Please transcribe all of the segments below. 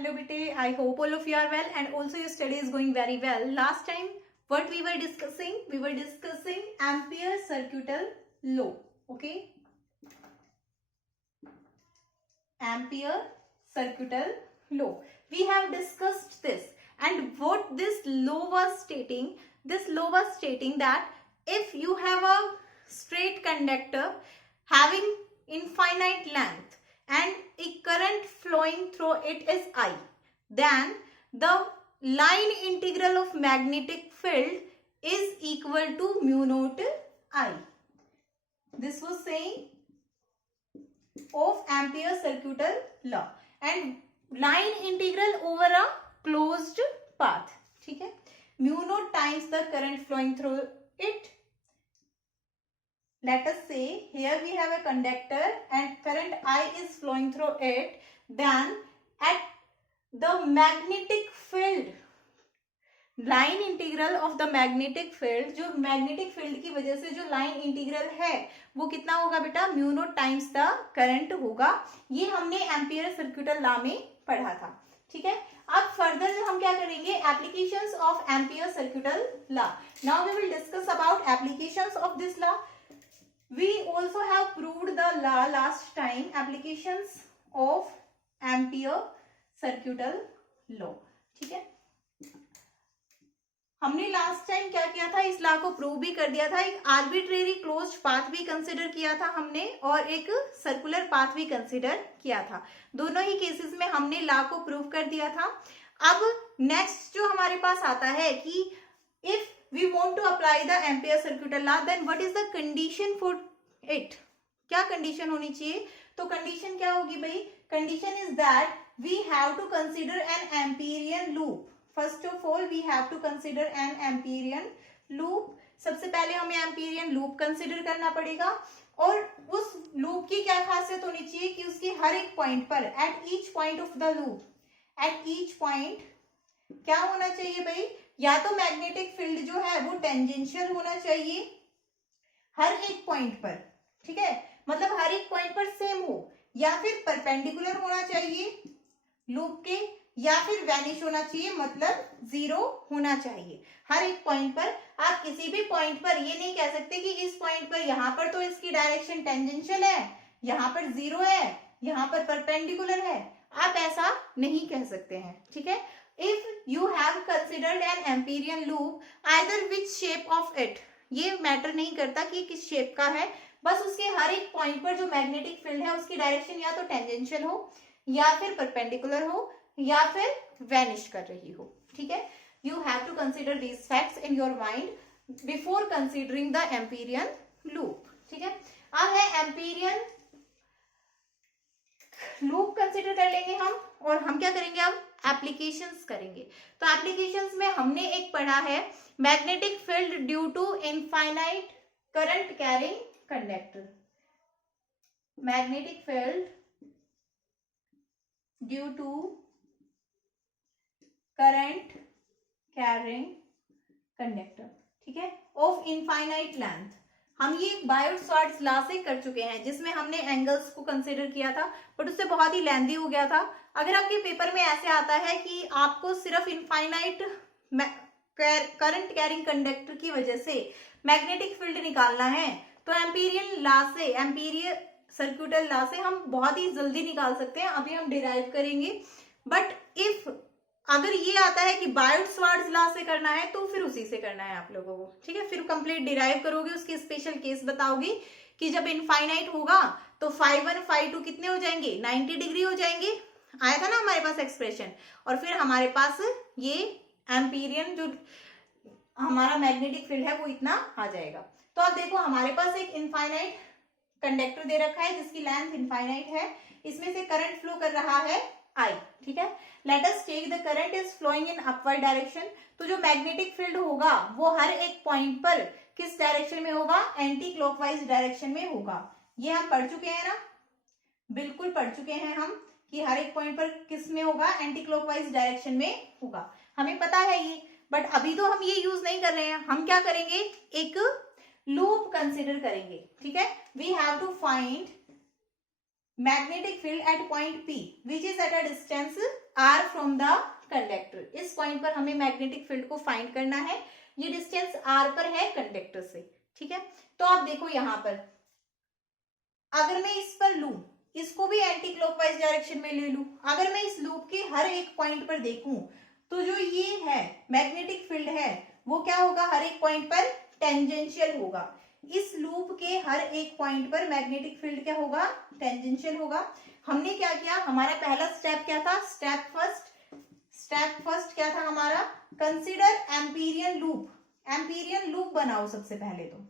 Hello bete, I hope all of you are well and also your study is going very well. Last time what we were discussing Ampere circuital law. Okay, Ampere circuital law. We have discussed this, and what this law was stating that if you have a straight conductor having infinite length and a current flowing through it is I, then the line integral of magnetic field is equal to mu naught I. This was saying of Ampere circuital law and line integral over a closed path. ठीक है, mu naught times the current flowing through it. Let us say here we have a conductor and current I is flowing through it. Then at the magnetic field, line integral of the magnetic field, जो magnetic field की वजह से जो line integral है वो कितना होगा बेटा, mu naught times the current होगा. ये हमने एम्पियर सर्क्यूटल लॉ में पढ़ा था. ठीक है, अब फर्दर हम क्या करेंगे, applications of Ampere circuital law. Now we will discuss about applications of this law. We also have proved the law last time, applications of Ampere circuital law. ठीक है, हमने लास्ट टाइम क्या किया था, इस लॉ को प्रूव भी कर दिया था. एक आर्बिट्रेरी क्लोज्ड पाथ भी कंसिडर किया था हमने और एक सर्कुलर पाथ भी कंसिडर किया था. दोनों ही केसेस में हमने लॉ को प्रूव कर दिया था. अब नेक्स्ट जो हमारे पास आता है कि if we want to apply the Ampere circuital law, then what is the condition for it. क्या कंडीशन होनी चाहिए, तो कंडीशन क्या होगी भाई, condition is that we have to consider an Amperian loop. First of all we have to consider an Amperian loop. सबसे पहले हमें एम्पीरियन लूप कंसिडर करना पड़ेगा और उस लूप की क्या खासियत होनी चाहिए कि उसके हर एक पॉइंट पर, at each point of the loop, at each point क्या होना चाहिए भाई, या तो मैग्नेटिक फील्ड जो है वो टेंजेंशियल होना चाहिए हर एक पॉइंट पर. ठीक है, मतलब हर एक पॉइंट पर सेम हो, या फिर परपेंडिकुलर होना चाहिए लूप के, या फिर वैनिश होना चाहिए, मतलब जीरो होना चाहिए हर एक पॉइंट पर. आप किसी भी पॉइंट पर ये नहीं कह सकते कि इस पॉइंट पर, यहाँ पर तो इसकी डायरेक्शन टेंजेंशियल है, यहाँ पर जीरो है, यहाँ पर परपेंडिकुलर है. आप ऐसा नहीं कह सकते हैं. ठीक है, if you have considered an Amperian loop, either which shape of it, ये मैटर नहीं करता कि किस शेप का है, बस उसके हर एक पॉइंट पर जो मैग्नेटिक फील्ड है उसकी डायरेक्शन या तो टेंजेंशियल हो, या फिर परपेंडिकुलर हो, या फिर वैनिश कर रही हो. ठीक है, you have to consider these facts in your mind before considering the Amperian loop. ठीक है, अब है एम्पीरियन लूप कंसिडर कर लेंगे हम, और हम क्या करेंगे, अब एप्लीकेशंस करेंगे. तो एप्लीकेशंस में हमने एक पढ़ा है magnetic field due to infinite current carrying conductor. Magnetic field due to current carrying conductor. ठीक है, ऑफ इनफाइनाइट लेंथ. हम ये बायोट-स्वार्ट्ज लॉ से कर चुके हैं, जिसमें हमने एंगल्स को कंसिडर किया था, बट उससे बहुत ही लेंथी हो गया था. अगर आपके पेपर में ऐसे आता है कि आपको सिर्फ इनफाइनाइट करंट कैरिंग कंडक्टर की वजह से मैग्नेटिक फील्ड निकालना है, तो एम्पीरियन लॉ से, एम्पीरियर सर्क्यूटल लॉ से हम बहुत ही जल्दी निकाल सकते हैं. अभी हम डिराइव करेंगे. बट इफ अगर ये आता है कि बायोट-स्वार्ट्ज लॉ से करना है, तो फिर उसी से करना है आप लोगों को. ठीक है, फिर कंप्लीट डिराइव करोगे, उसके स्पेशल केस बताओगी कि जब इनफाइनाइट होगा तो φ1 φ2 कितने हो जाएंगे, 90 डिग्री हो जाएंगे. आया था ना हमारे पास एक्सप्रेशन, और फिर हमारे पास ये एम्पीरियन जो हमारा मैग्नेटिक फील्ड है वो इतना आ जाएगा. तो अब देखो हमारे पास एक इनफाइनाइट कंडक्टर दे रखा है जिसकी लेंथ इनफाइनाइट है, इसमें से करंट फ्लो कर रहा है I. ठीक है, let us take the current is flowing in upward direction. तो जो मैग्नेटिक फील्ड होगा वो हर एक पॉइंट पर किस डायरेक्शन में होगा, एंटी क्लॉकवाइज डायरेक्शन में होगा. ये हम पढ़ चुके हैं ना, बिल्कुल पढ़ चुके हैं हम कि हर एक पॉइंट पर किस में होगा, एंटी क्लॉकवाइज डायरेक्शन में होगा. हमें पता है ये, बट अभी तो हम ये यूज नहीं कर रहे हैं. हम क्या करेंगे, एक लूप कंसिडर करेंगे. ठीक है, we have to find magnetic field at point P which is at a distance R from the conductor. इस पॉइंट पर हमें मैग्नेटिक फील्ड को फाइंड करना है, ये डिस्टेंस R पर है कंडक्टर से, ठीक है। तो आप देखो यहाँ पर अगर मैं इस पर लूं, इसको भी एंटी क्लॉकवाइज डायरेक्शन में ले लूं, अगर मैं इस लूप के हर एक पॉइंट पर देखूं तो जो ये है मैग्नेटिक फील्ड है वो क्या होगा, हर एक पॉइंट पर टेंजेंशियल होगा। इस लूप के हर एक पॉइंट पर मैग्नेटिक फील्ड क्या होगा, टेंजेंशियल होगा। हमने क्या किया, हमारा पहला स्टेप क्या था, स्टेप फर्स्ट क्या था हमारा, consider Amperian loop. Amperian loop बनाओ सबसे पहले, तो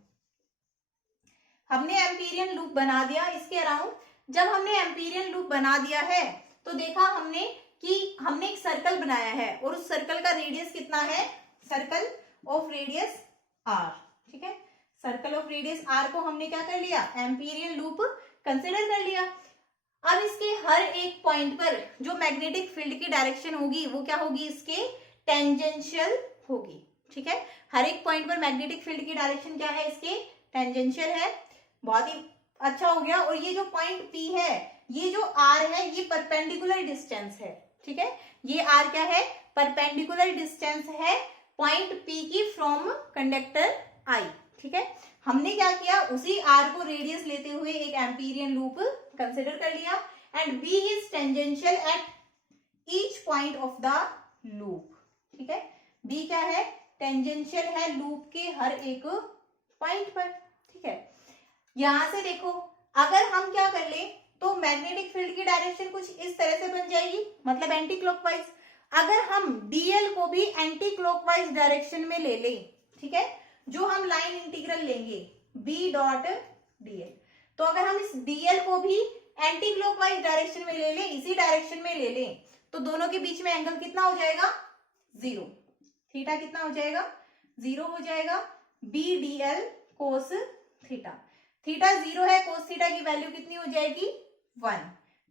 हमने एम्पीरियन लूप बना दिया इसके अराउंड। जब हमने एम्पीरियन लूप बना दिया है तो देखा हमने कि हमने एक सर्कल बनाया है और उस सर्कल का रेडियस कितना है, सर्कल ऑफ रेडियस r, ठीक है। सर्कल ऑफ रेडियस r को हमने क्या कर लिया, एम्पीरियन लूप कंसिडर कर लिया। अब इसके हर एक पॉइंट पर जो मैग्नेटिक फील्ड की डायरेक्शन होगी वो क्या होगी, इसके टेंजेंशियल होगी, ठीक है। हर एक पॉइंट पर मैग्नेटिक फील्ड की डायरेक्शन क्या है, इसके टेंजेंशियल है। बहुत ही अच्छा हो गया। और ये जो पॉइंट P है, ये जो R है, ये परपेंडिकुलर डिस्टेंस है, ठीक है। ये R क्या है, परपेंडिकुलर डिस्टेंस है पॉइंट P की फ्रॉम कंडक्टर I, ठीक है। हमने क्या किया, उसी R को रेडियस लेते हुए एक एम्पीरियन लूप कंसिडर कर लिया and B is tangential at each point of the loop, ठीक है। B क्या है, टेंजेंशियल है लूप के हर एक पॉइंट पर, ठीक है। यहां से देखो अगर हम क्या कर ले तो मैग्नेटिक फील्ड की डायरेक्शन कुछ इस तरह से बन जाएगी, मतलब एंटी क्लॉकवाइज। अगर हम डीएल को भी एंटी क्लॉकवाइज डायरेक्शन में ले लें, ठीक है, जो हम लाइन इंटीग्रल लेंगे बी डॉट डीएल, तो अगर हम इस डीएल को भी एंटी क्लॉकवाइज डायरेक्शन में ले लें, इसी डायरेक्शन में ले लें, तो दोनों के बीच में एंगल कितना हो जाएगा, 0। थीटा कितना हो जाएगा, 0 हो जाएगा। B dl cos theta, theta 0 है, कोस थीटा की वैल्यू कितनी हो जाएगी, 1।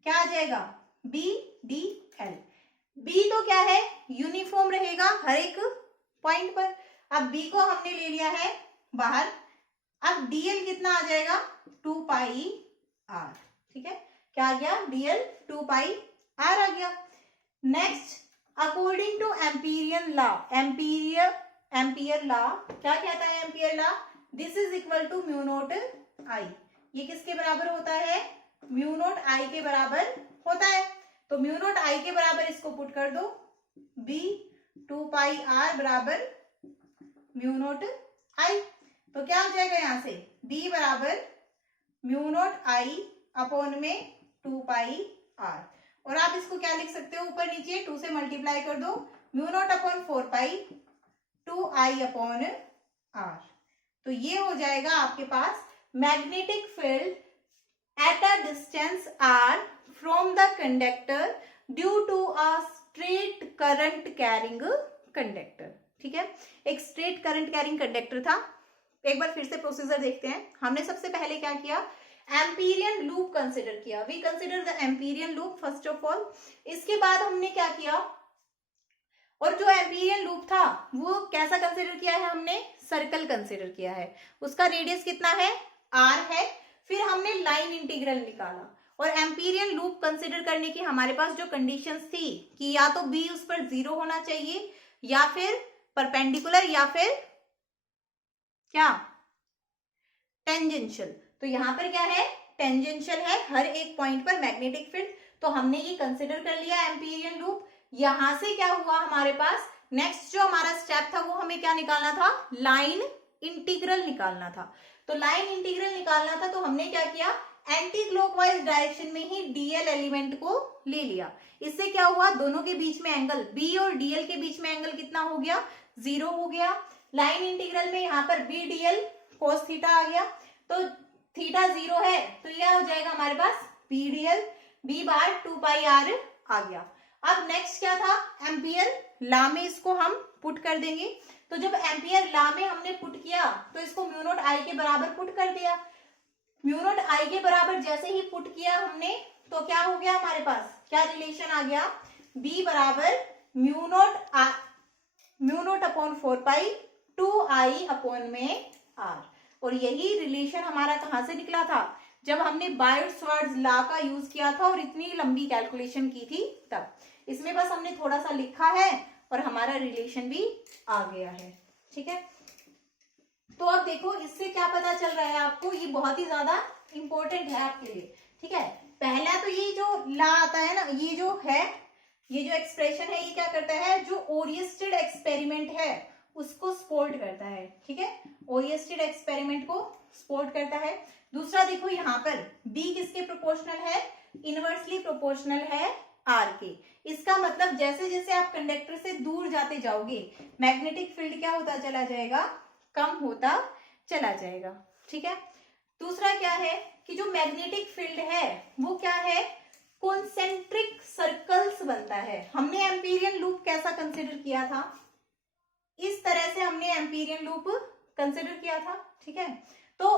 क्या आ जाएगा, बी डी एल। बी तो क्या है, यूनिफॉर्म रहेगा हर एक पॉइंट पर। अब बी को हमने ले लिया है बाहर, अब डीएल कितना आ जाएगा, 2 पाई आर, ठीक है। क्या आ गया, डीएल 2 पाई आर आ गया। Next, according to Amperian law, Ampere law क्या कहता है, Ampere law, this is equal to mu naught I. ये किसके बराबर होता है, म्यू नॉट आई के बराबर होता है। तो म्यू नॉट आई के बराबर इसको पुट कर दो, बी 2 पाई आर बराबर म्यू नॉट आई। तो क्या हो जाएगा यहाँ से, बी बराबर म्यू नॉट आई अपॉन में 2 पाई आर। और आप इसको क्या लिख सकते हो, ऊपर नीचे 2 से मल्टीप्लाई कर दो, mu naught upon 4 pi 2 I upon R. तो ये हो जाएगा आपके पास magnetic field at a distance R from the conductor due to a straight current carrying conductor, ठीक है। एक स्ट्रेट करंट कैरिंग कंडक्टर था। एक बार फिर से प्रोसीजर देखते हैं। हमने सबसे पहले क्या किया, एम्पीरियन लूप कंसिडर किया, we consider the Amperian loop first of all. इसके बाद हमने क्या किया, और जो एम्पीरियन लूप था वो कैसा कंसिडर किया है हमने, सर्कल कंसिडर किया है। उसका रेडियस कितना है, आर है। फिर हमने लाइन इंटीग्रल निकाला और एम्पीरियन लूप कंसिडर करने की हमारे पास जो कंडीशंस थी कि या तो बी उस पर 0 होना चाहिए, या फिर परपेंडिकुलर, या फिर क्या, टेंजेंशियल। तो यहां पर क्या है, टेंजेंशियल है हर एक पॉइंट पर मैग्नेटिक फील्ड। तो हमने ये कंसिडर कर लिया एम्पीरियन लूप। यहां से क्या हुआ हमारे पास, नेक्स्ट जो हमारा स्टेप था वो हमें क्या निकालना था, लाइन इंटीग्रल निकालना था। तो लाइन इंटीग्रल निकालना था, तो हमने क्या किया, एंटी क्लॉकवाइज डायरेक्शन में ही डीएल एलिमेंट को ले लिया। इससे क्या हुआ, दोनों के बीच में एंगल, बी और डीएल के बीच में एंगल कितना हो गया, 0 हो गया। लाइन इंटीग्रल में यहाँ पर बी डीएल कोस थीटा आ गया, तो थीटा 0 है, तो यह हो जाएगा हमारे पास B dl, B bar 2 pi R आ गया। अब नेक्स्ट क्या था, एम्पियर लॉ में इसको हम पुट कर देंगे। तो जब एम्पियर लॉ में हमने पुट किया तो इसको म्यू नॉट आई के बराबर पुट कर दिया। म्यू नॉट आई के बराबर जैसे ही पुट किया हमने, तो क्या हो गया हमारे पास, क्या रिलेशन आ गया, बी बराबर mu naught upon 4 pi 2 I upon में आर। और यही रिलेशन हमारा कहां से निकला था, जब हमने बायोट-सवार्ट्ज लॉ का यूज किया था और इतनी लंबी कैलकुलेशन की थी तब। इसमें बस हमने थोड़ा सा लिखा है और हमारा रिलेशन भी आ गया है। ठीक है, तो अब देखो इससे क्या पता चल रहा है आपको, ये बहुत ही ज्यादा इंपॉर्टेंट है आपके लिए। ठीक है, पहला तो ये जो लॉ आता है ना, ये जो एक्सप्रेशन है, ये क्या करता है, जो ओरिएस्टेड एक्सपेरिमेंट है उसको सपोर्ट करता है। ठीक है, ओरिएस्टेड एक्सपेरिमेंट को सपोर्ट करता है। दूसरा देखो यहाँ पर बी किसके प्रोपोर्शनल है, इनवर्सली प्रोपोर्शनल है आर के। इसका मतलब जैसे जैसे आप कंडक्टर से दूर जाते जाओगे मैग्नेटिक फील्ड क्या होता चला जाएगा, कम होता चला जाएगा। ठीक है, दूसरा क्या है कि जो मैग्नेटिक फील्ड है वो क्या है, कॉन्सेंट्रिक सर्कल्स बनता है। हमने एम्पीरियन लूप कैसा कंसिडर किया था, इस तरह से हमने एम्पीरियन लूप कंसिडर किया था। ठीक है, तो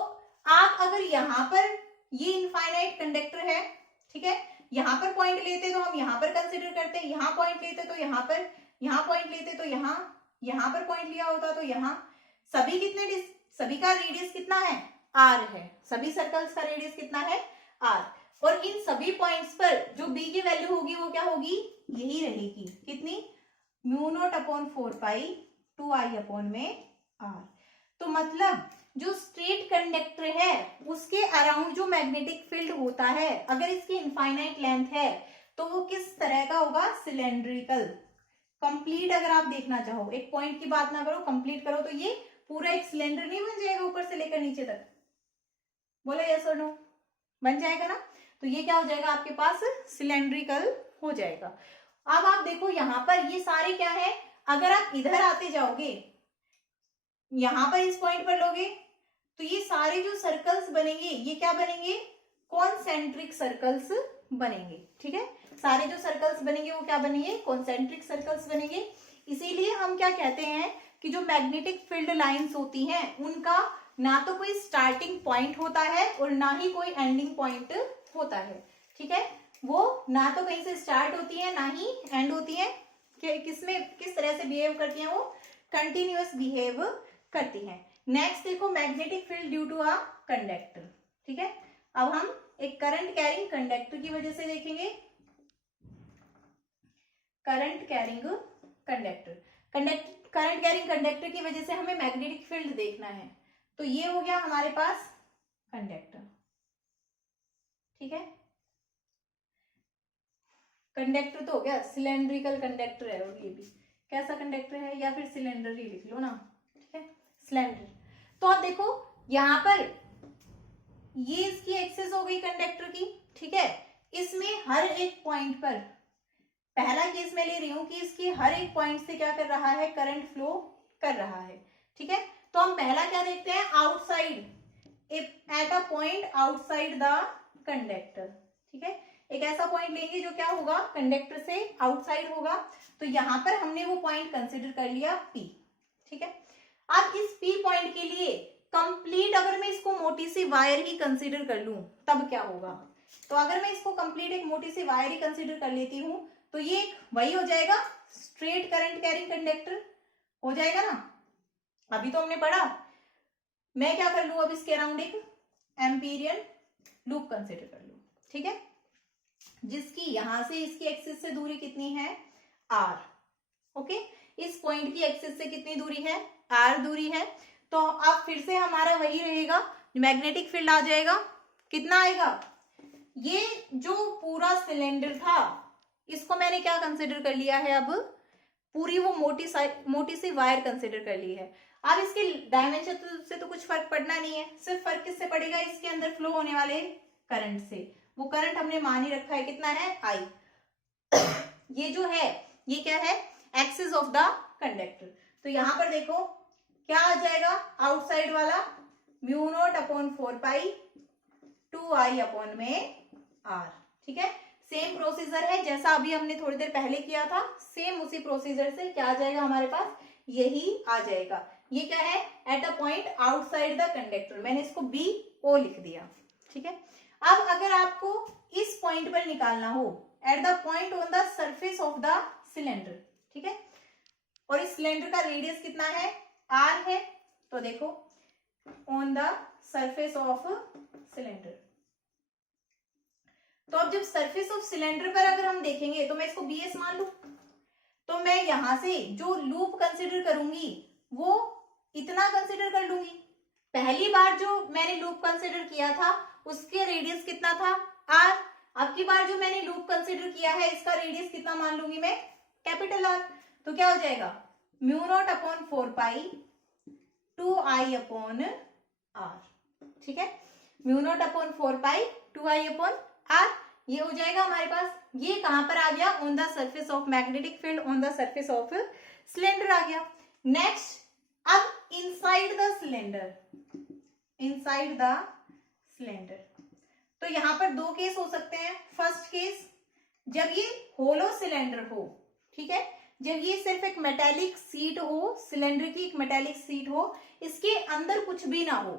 आप अगर यहाँ पर ये इनफाइनाइट कंडक्टर है, ठीक है, यहाँ पर पॉइंट लेते तो हम यहाँ पर कंसिडर करते, यहाँ पॉइंट लेते तो यहाँ पर, यहाँ पॉइंट लेते तो यहाँ पर पॉइंट लिया होता तो यहाँ, सभी का रेडियस कितना है, आर है। सभी सर्कल्स का रेडियस कितना है, आर। और इन सभी पॉइंट्स पर जो बी की वैल्यू होगी वो क्या होगी, यही रहेगी, कितनी, μ0/4 2I में आर। तो मतलब जो स्ट्रेट कंडक्टर है उसके अराउंड जो मैग्नेटिक फील्ड होता है, अगर इसकी इनफाइनाइट लेंथ है तो वो किस तरह का होगा, सिलेंड्रिकल। कंप्लीट अगर आप देखना चाहो, एक पॉइंट की बात ना करो, कंप्लीट करो तो ये पूरा एक सिलेंडर नहीं बन जाएगा ऊपर से लेकर नीचे तक, बोलो यस और नो, बन जाएगा ना। तो ये क्या हो जाएगा आपके पास, सिलेंड्रिकल हो जाएगा। अब आप देखो यहाँ पर ये सारे क्या है, अगर आप इधर आते जाओगे यहां पर इस पॉइंट पर लोगे तो ये सारे जो सर्कल्स बनेंगे ये क्या बनेंगे, कॉन्सेंट्रिक सर्कल्स बनेंगे। ठीक है, सारे जो सर्कल्स बनेंगे वो क्या बनेंगे, कॉन्सेंट्रिक सर्कल्स बनेंगे। इसीलिए हम क्या कहते हैं कि जो मैग्नेटिक फील्ड लाइंस होती हैं उनका ना तो कोई स्टार्टिंग पॉइंट होता है और ना ही कोई एंडिंग पॉइंट होता है। ठीक है, वो ना तो कहीं से स्टार्ट होती है ना ही एंड होती है, कि किस तरह से बिहेव करती हैं, वो कंटिन्यूअस बिहेव करती हैं। नेक्स्ट देखो magnetic field due to a conductor. ठीक है, अब हम एक करंट कैरिंग कंडक्टर की वजह से देखेंगे। करंट कैरिंग कंडक्टर की वजह से हमें मैग्नेटिक फील्ड देखना है। तो ये हो गया हमारे पास कंडक्टर। ठीक है, कंडक्टर तो हो गया, सिलेंड्रिकल कंडक्टर है, और ये भी कैसा कंडक्टर है, या फिर सिलेंडर ही लिख लो ना। ठीक है, सिलेंडर। तो आप देखो यहां पर ये इसकी एक्सिस हो गई कंडक्टर की। ठीक है, इसमें हर एक पॉइंट पर, पहला केस मैं ले रही हूं कि इसकी हर एक पॉइंट से क्या कर रहा है, करंट फ्लो कर रहा है। ठीक है, तो हम पहला क्या देखते हैं, outside, at a point outside the conductor. ठीक है, एक ऐसा पॉइंट लेंगे जो क्या होगा, कंडक्टर से आउटसाइड होगा। तो यहां पर हमने वो पॉइंट कंसिडर कर लिया P। ठीक है, अब इस P पॉइंट के लिए कंप्लीट अगर मैं इसको मोटी सी वायर ही कंसिडर कर लूं तब क्या होगा। तो अगर मैं इसको कंप्लीट एक मोटी सी वायर ही कंसिडर कर लेती हूं तो ये वही हो जाएगा, स्ट्रेट करंट कैरिंग कंडक्टर हो जाएगा ना। अभी तो हमने पढ़ा, मैं क्या कर लूं, अब इसके अराउंड एक एम्पीरियन लूप कंसिडर कर लूं। ठीक है, जिसकी यहां से इसकी एक्सिस से दूरी कितनी है, r। ओके, इस पॉइंट की एक्सिस से कितनी दूरी है, r दूरी है। तो अब फिर से हमारा वही रहेगा, मैग्नेटिक फील्ड आ जाएगा, कितना आएगा, ये जो पूरा सिलेंडर था इसको मैंने क्या कंसिडर कर लिया है, अब पूरी वो मोटी सी वायर कंसिडर कर ली है। अब इसके डायमेंशन से तो कुछ फर्क पड़ना नहीं है, सिर्फ फर्क किससे पड़ेगा, इसके अंदर फ्लो होने वाले करंट से। वो करंट हमने मान ही रखा है, कितना है, I। ये जो है ये क्या है, एक्सिस ऑफ द कंडक्टर। तो यहां पर देखो क्या आ जाएगा, आउटसाइड वाला μ0/4 2I में R। ठीक है, सेम प्रोसीजर है जैसा अभी हमने थोड़ी देर पहले किया था, सेम उसी प्रोसीजर से क्या आ जाएगा हमारे पास, यही आ जाएगा। ये क्या है, at a point outside the conductor, मैंने इसको BO लिख दिया। ठीक है, अब अगर आपको इस पॉइंट पर निकालना हो, at the point on the surface of the cylinder. ठीक है, और इस सिलेंडर का रेडियस कितना है, R है। तो देखो on the surface of cylinder, तो अब जब सरफेस ऑफ सिलेंडर पर अगर हम देखेंगे तो मैं इसको BS मान लू, तो मैं यहां से जो लूप कंसिडर करूंगी वो इतना कंसिडर कर लूंगी। पहली बार जो मैंने लूप कंसिडर किया था उसके रेडियस कितना था R। अब की बार जो मैंने लूप कंसिडर किया है इसका रेडियस कितना मान लूंगी मैं, कैपिटल R। तो क्या हो जाएगा म्यू नॉट अपॉन 4 पाई 2I अपॉन R। ठीक है, म्यू नॉट अपॉन 4 पाई 2I अपॉन R ये हो जाएगा हमारे पास। ये कहां पर आ गया, on the surface of magnetic field on the surface of cylinder आ गया। नेक्स्ट, अब inside the cylinder, inside the cylinder तो यहां पर दो केस हो सकते हैं। फर्स्ट केस जब ये होलो सिलेंडर हो, ठीक है, जब ये सिर्फ एक मेटेलिक सीट हो, सिलेंडर की एक मेटेलिक सीट हो, इसके अंदर कुछ भी ना हो,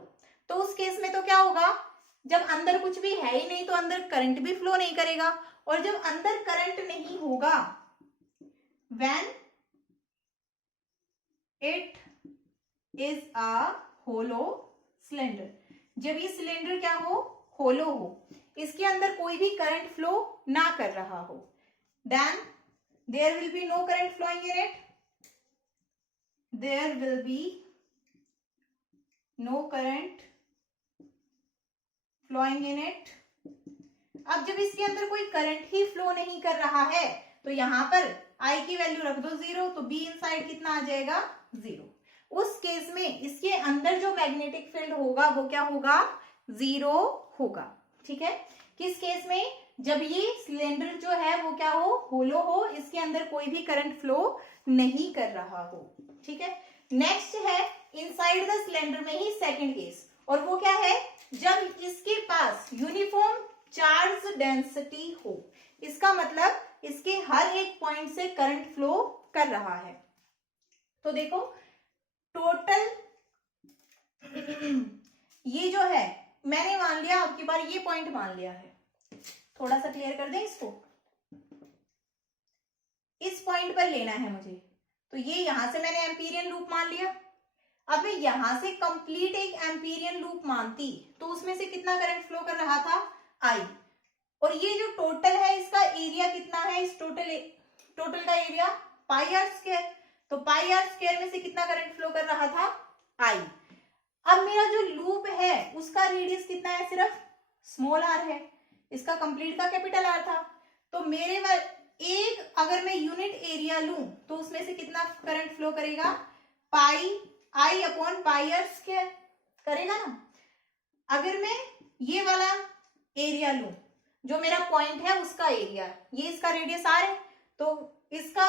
तो उस केस में तो क्या होगा, जब अंदर कुछ भी है ही नहीं तो अंदर करंट भी फ्लो नहीं करेगा, और जब अंदर करंट नहीं होगा, when it is a hollow cylinder, जब ये सिलेंडर क्या हो, होलो हो, इसके अंदर कोई भी करंट फ्लो ना कर रहा हो, then there will be no current flowing in it, there will be no current flowing in it. अब जब इसके अंदर कोई करंट ही फ्लो नहीं कर रहा है तो यहां पर I की वैल्यू रख दो 0, तो B इनसाइड कितना आ जाएगा 0। उस केस में इसके अंदर जो मैग्नेटिक फील्ड होगा वो क्या होगा, 0 होगा। ठीक है, किस केस में, जब ये सिलेंडर जो है वो क्या हो, होलो हो, इसके अंदर कोई भी करंट फ्लो नहीं कर रहा हो। ठीक है, नेक्स्ट है इनसाइड द सिलेंडर में ही सेकंड केस, और वो क्या है, जब इसके पास यूनिफॉर्म चार्ज डेंसिटी हो, इसका मतलब इसके हर एक पॉइंट से करंट फ्लो कर रहा है। तो देखो टोटल ये जो है मैंने मान लिया, अब की बार ये पॉइंट मान लिया है, थोड़ा सा क्लियर कर दें इसको, इस पॉइंट पर लेना है मुझे, तो ये यहां से मैंने एम्पीरियन लूप मान लिया। अब मैं यहां से कंप्लीट एक एम्पीरियन लूप मानती तो उसमें से कितना करंट फ्लो कर रहा था, I, और ये जो टोटल है इसका एरिया कितना है, इस टोटल का एरिया पाई आर स्क्वायर, तो पाई आर स्क्वायर में से कितना करंट फ्लो कर रहा था, I। अब मेरा जो लूप है उसका रेडियस कितना है, सिर्फ स्मॉल r है, इसका कंप्लीट का कैपिटल R था, तो मेरे एक अगर मैं यूनिट एरिया लूं तो उसमें से कितना करंट फ्लो करेगा, pi I upon pi R square करेगा ना। अगर मैं ये वाला एरिया लूं जो मेरा पॉइंट है उसका एरिया, ये इसका रेडियस R है, तो इसका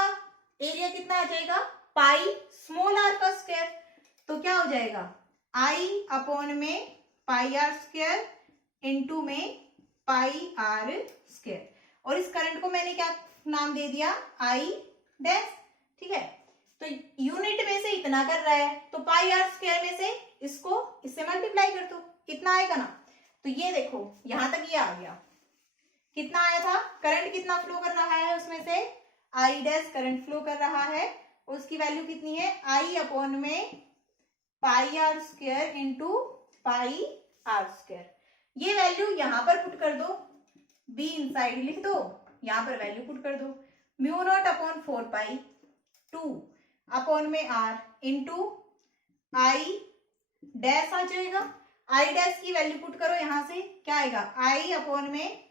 एरिया कितना आ जाएगा, पाई स्मॉल r का स्क्वायर, तो क्या हो जाएगा I अपॉन में पाई आर स्क्वायर इंटू में पाई आर स्क्वायर, और इस करंट को मैंने क्या नाम दे दिया, I डैश। ठीक है, तो यूनिट में से इतना कर रहा है तो पाई आर स्क्वायर में से इसको इससे मल्टीप्लाई कर दो, कितना आएगा ना, तो ये देखो यहां तक ये आ गया, कितना आया था, करंट कितना फ्लो कर रहा है उसमें से, I डैश करंट फ्लो कर रहा है, उसकी वैल्यू कितनी है, I अपॉन में pi R square into pi R square. ये वैल्यू यहां पर पुट कर दो, B इनसाइड लिख दो, यहां पर वैल्यू पुट कर दो, mu naught upon 4 pi 2 upon में R इंटू I डैश आ जाएगा, I डैश की वैल्यू पुट करो यहां से, क्या आएगा, I अपॉन में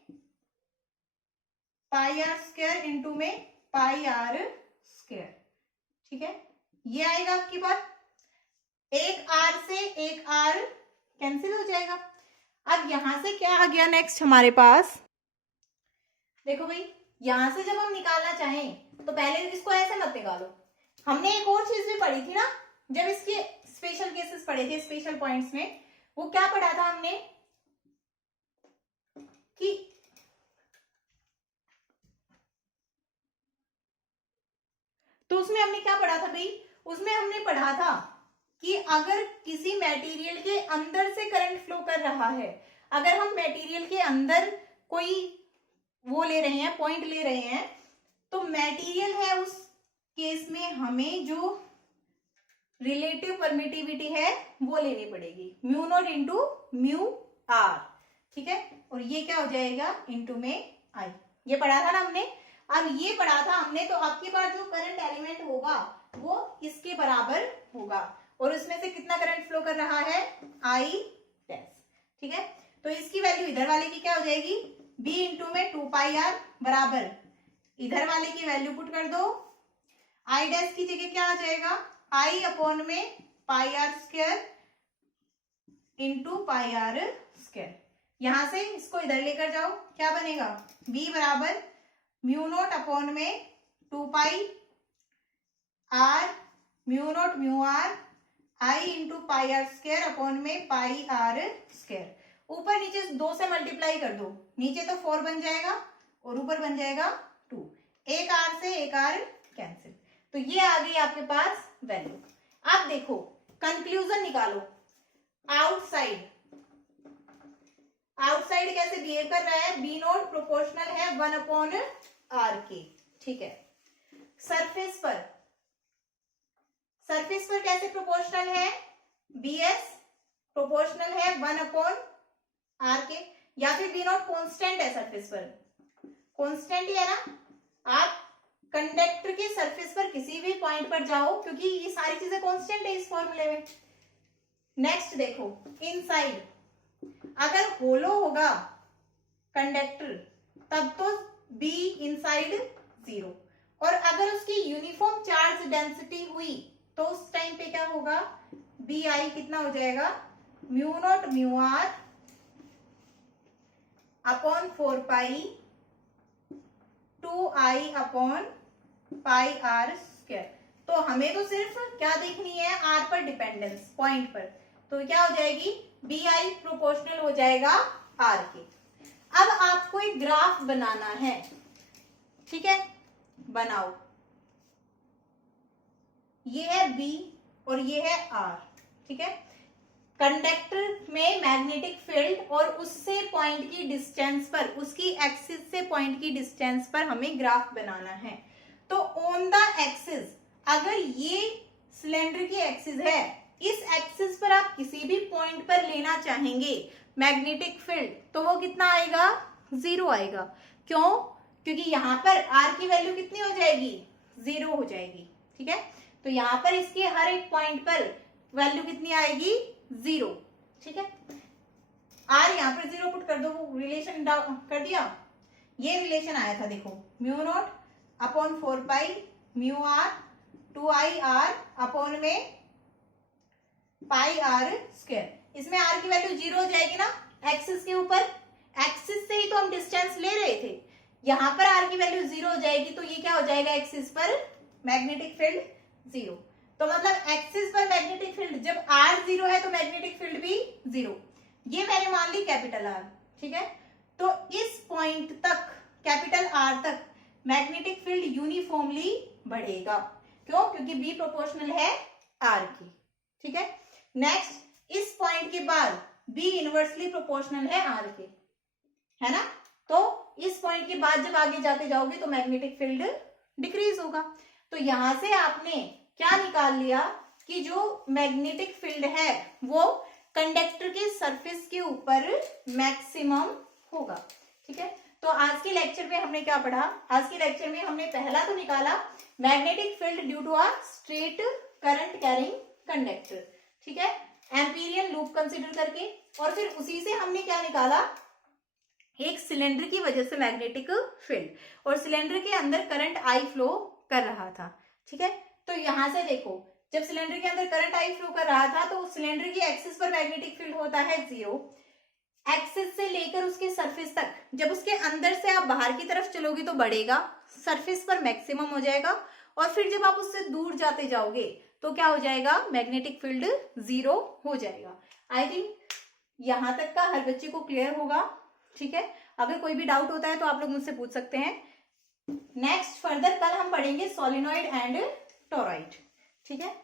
पाई आर स्क्वायर इंटू में पाई आर स्क्वायर। ठीक है, ये आएगा आपकी बात, एक R से एक R कैंसिल हो जाएगा। अब यहां से क्या आ गया नेक्स्ट हमारे पास, देखो भाई यहां से जब हम निकालना चाहें तो पहले इसको ऐसे मत निकालो, हमने एक और चीज भी पढ़ी थी ना, जब इसके स्पेशल केसेस पढ़े थे, स्पेशल पॉइंट्स में, वो क्या पढ़ा था हमने कि तो उसमें हमने क्या पढ़ा था भाई, उसमें हमने पढ़ा था कि अगर किसी मटेरियल के अंदर से करंट फ्लो कर रहा है, अगर हम मटेरियल के अंदर कोई वो ले रहे हैं, पॉइंट ले रहे हैं, तो मटेरियल है उस केस में हमें जो रिलेटिव परमिटिविटी है वो लेनी पड़ेगी, mu naught into mu R. ठीक है, और ये क्या हो जाएगा इनटू में I। ये पढ़ा था ना हमने। अब ये पढ़ा था हमने, तो आपके पास जो करंट एलिमेंट होगा वो इसके बराबर होगा, और उसमें से कितना करंट फ्लो कर रहा है, I डैश। ठीक है, तो इसकी वैल्यू इधर वाले की क्या हो जाएगी, B इंटू में 2πr बराबर इधर वाले की वैल्यू पुट कर दो, I डैश की जगह क्या आ जाएगा, I अपॉन में πr square into πr square. यहां से इसको इधर लेकर जाओ, क्या बनेगा, B बराबर म्यू नोट अपॉन में 2π r mu naught mu r I into πr square upon में πr स्क्वायर। ऊपर नीचे 2 से मल्टीप्लाई कर दो, नीचे तो 4 बन जाएगा और ऊपर बन जाएगा 2, एक r से एक r कैंसिल। तो ये आ गई आपके पास वैल्यू। अब देखो कंक्लूजन निकालो। आउटसाइड कैसे बिहेव कर रहा है, बी नोट प्रोपोर्शनल है 1 अपॉन आर के। ठीक है, सरफेस पर कैसे प्रोपोर्शनल है, बी एस प्रोपोर्शनल है 1 अपॉन आर के, या फिर बी नोट कॉन्स्टेंट है सरफेस पर, कॉन्स्टेंट ही है ना। आप कंडक्टर के सरफेस पर किसी भी पॉइंट पर जाओ, क्योंकि ये सारी चीजें कांस्टेंट है इस फॉर्मूले में। नेक्स्ट देखो, इनसाइड अगर होलो होगा कंडक्टर तब तो बी इनसाइड 0, और अगर उसकी यूनिफॉर्म चार्ज डेंसिटी हुई तो उस टाइम पे क्या होगा, बी आई कितना हो जाएगा, mu naught mu R upon 4π 2I upon pi R square. तो हमें तो सिर्फ क्या देखनी है, आर पर डिपेंडेंस पॉइंट पर, तो क्या हो जाएगी, बी आई प्रोपोर्शनल हो जाएगा आर के। अब आपको एक ग्राफ बनाना है, ठीक है, बनाओ। ये है बी और ये है आर। ठीक है, कंडक्टर में मैग्नेटिक फील्ड और उससे पॉइंट की डिस्टेंस पर, उसकी एक्सिस से पॉइंट की डिस्टेंस पर हमें ग्राफ बनाना है। तो ऑन द एक्सिस, अगर ये सिलेंडर की एक्सिस है, इस एक्सिस पर आप किसी भी पॉइंट पर लेना चाहेंगे मैग्नेटिक फील्ड, तो वो कितना आएगा, 0 आएगा। क्यों, क्योंकि यहाँ पर आर की वैल्यू कितनी हो जाएगी, 0 हो जाएगी। ठीक है, तो यहाँ पर इसके हर एक पॉइंट पर वैल्यू कितनी आएगी, 0। ठीक है, आर यहाँ पर 0 पुट कर दो, रिलेशन कर दिया। ये रिलेशन आया था, देखो, mu naught upon 4π mu R 2I R upon में पाई आर स्क्वायर। इसमें आर की वैल्यू 0 हो जाएगी ना, एक्सिस के ऊपर, एक्सिस से ही तो हम डिस्टेंस ले रहे थे, यहाँ पर आर की वैल्यू 0 हो जाएगी, तो ये क्या हो जाएगा, एक्सिस पर मैग्नेटिक फील्ड 0। तो मतलब एक्सिस पर मैग्नेटिक फील्ड, जब आर 0 है तो मैग्नेटिक फील्ड भी 0। ये मैंने मान ली कैपिटल आर। ठीक है, तो इस पॉइंट तक, कैपिटल आर तक मैग्नेटिक फील्ड यूनिफॉर्मली बढ़ेगा। क्यों, क्योंकि बी प्रोपोर्शनल है आर की। ठीक है, नेक्स्ट, इस पॉइंट के बाद बी इनवर्सली प्रोपोर्शनल है आर के, है ना। तो इस पॉइंट के बाद जब आगे जाते जाओगे तो मैग्नेटिक फील्ड डिक्रीज होगा। तो यहां से आपने क्या निकाल लिया कि जो मैग्नेटिक फील्ड है वो कंडक्टर के सरफेस के ऊपर मैक्सिमम होगा। ठीक है, तो आज के लेक्चर में हमने क्या पढ़ा, आज के लेक्चर में हमने पहला तो निकाला magnetic field due to a straight current carrying conductor. ठीक है, एम्पीरियन लूप कंसीडर करके, और फिर उसी से हमने क्या निकाला, एक सिलेंडर की वजह से मैग्नेटिक फील्ड, और सिलेंडर के अंदर करंट आई फ्लो कर रहा था। ठीक है, तो यहां से देखो, जब सिलेंडर के अंदर करंट आई फ्लो कर रहा था तो सिलेंडर की एक्सिस पर मैग्नेटिक फील्ड होता है 0, एक्सिस से लेकर उसके सरफेस तक, जब उसके अंदर से आप बाहर की तरफ चलोगे तो बढ़ेगा, सरफेस पर मैक्सिमम हो जाएगा, और फिर जब आप उससे दूर जाते जाओगे तो क्या हो जाएगा, मैग्नेटिक फील्ड 0 हो जाएगा। आई थिंक यहां तक का हर बच्चे को क्लियर होगा। ठीक है, अगर कोई भी डाउट होता है तो आप लोग मुझसे पूछ सकते हैं। नेक्स्ट फर्दर कल हम पढ़ेंगे सोलेनॉइड एंड टोरॉइड। ठीक है,